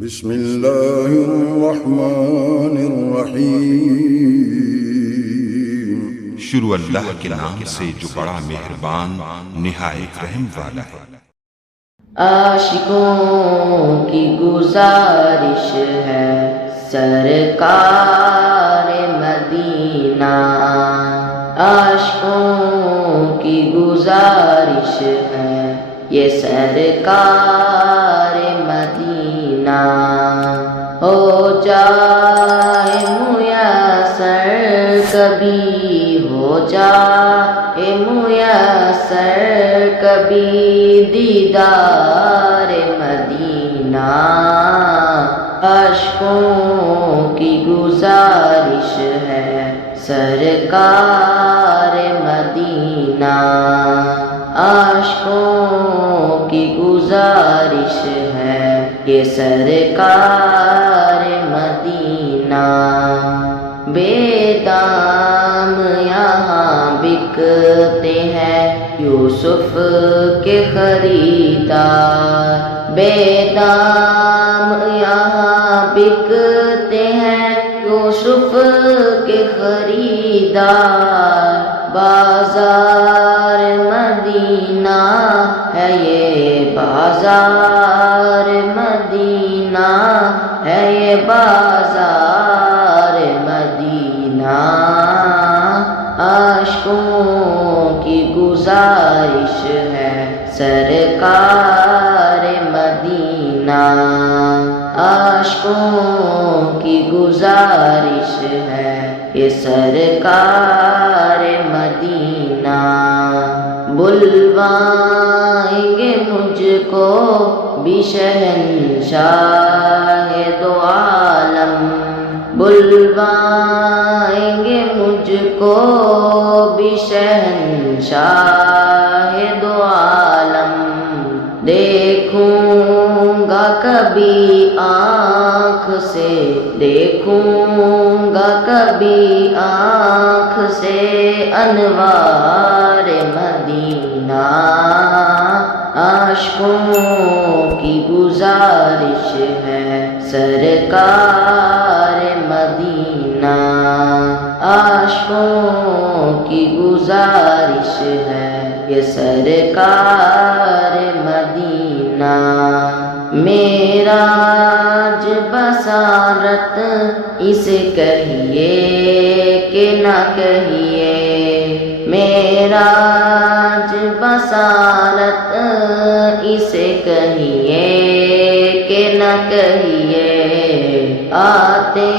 بسم اللہ الرحمن الرحیم۔ شروع اللہ کے نام سے جو بڑا مہربان نہایت رحم والا ہے۔ عاشقوں کی گزارش ہے سرکار مدینہ، عاشقوں کی گزارش ہے یہ سرکار مدینہ، ہو جائے میسر کبھی، ہو جائے میسر کبھی دیدار مدینہ، عاشقوں کی گزارش ہے سرکار مدینہ، عاشقوں کی گزارش ہے یہ سرکار مدینہ، بے دام یہاں بکتے ہیں یوسف کے خریدار، بے دام یہاں بکتے ہیں یوسف کے خریدار، بازار مدینہ ہے یہ بازار مدینہ ہے یہ بازار مدینہ، عاشقوں کی گزارش ہے سرکار مدینہ، عاشقوں کی گزارش ہے یہ سرکار مدینہ، بلوائیں گے مجھ کو بھی شہنشاہ دو عالم، بلوائیں گے مجھ کو بھی شہنشاہ دو عالم، دیکھوں گا کبھی آنکھ سے، دیکھوں گا کبھی آنکھ سے انوار مدینہ، عاشقوں کی گزارش ہے سرکار مدینہ، عاشقوں کی گزارش ہے یہ سرکار مدینہ، معراج بصارت اسے کہیے کہ نہ کہیے، معراج بصارت اسے کہیے کہ نہ کہیے، آتے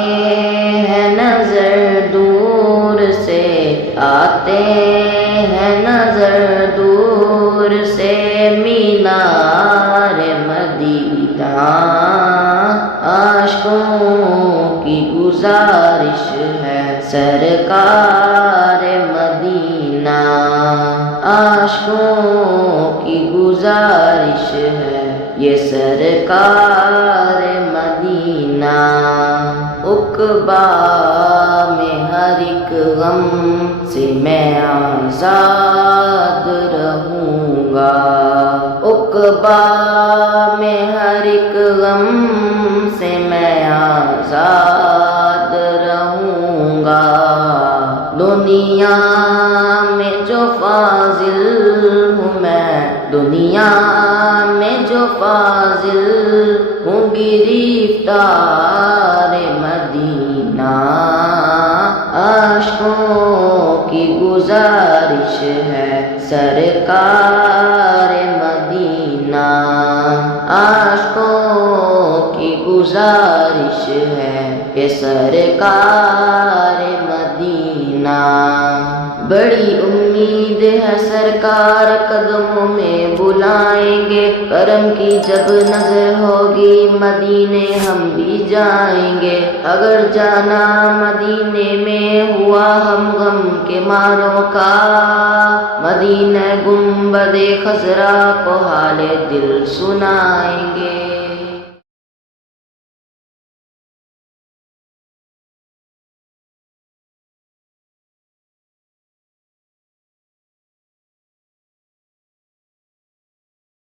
ہیں نظر دور سے، آتے ہیں نظر دور سے مینار مدینہ، عاشقوں کی گزارش ہے سرکار مدینہ، عاشقوں کی گزارش ہے یہ سرکار مدینہ، عقبیٰ میں ہر ایک غم سے میں آزاد رہوں گا، عقبیٰ میں ہر ایک غم سے میں آزاد رہوں گا، دنیا میں جو فاضل ہوں میں، دنیا میں جو فاضل ہوں گرفتار مدینہ، عاشقوں کی گزارش ہے سرکار مدینہ، عاشقوں کی گزارش ہے یہ سرکار مدینہ، بڑی امید ہے سرکار قدموں میں بلائیں گے، کرم کی جب نظر ہوگی مدینے ہم بھی جائیں گے، اگر جانا مدینے میں ہوا ہم غم کے ماروں کا، مدینہ گنبد خضرا کو حال دل سنائیں گے۔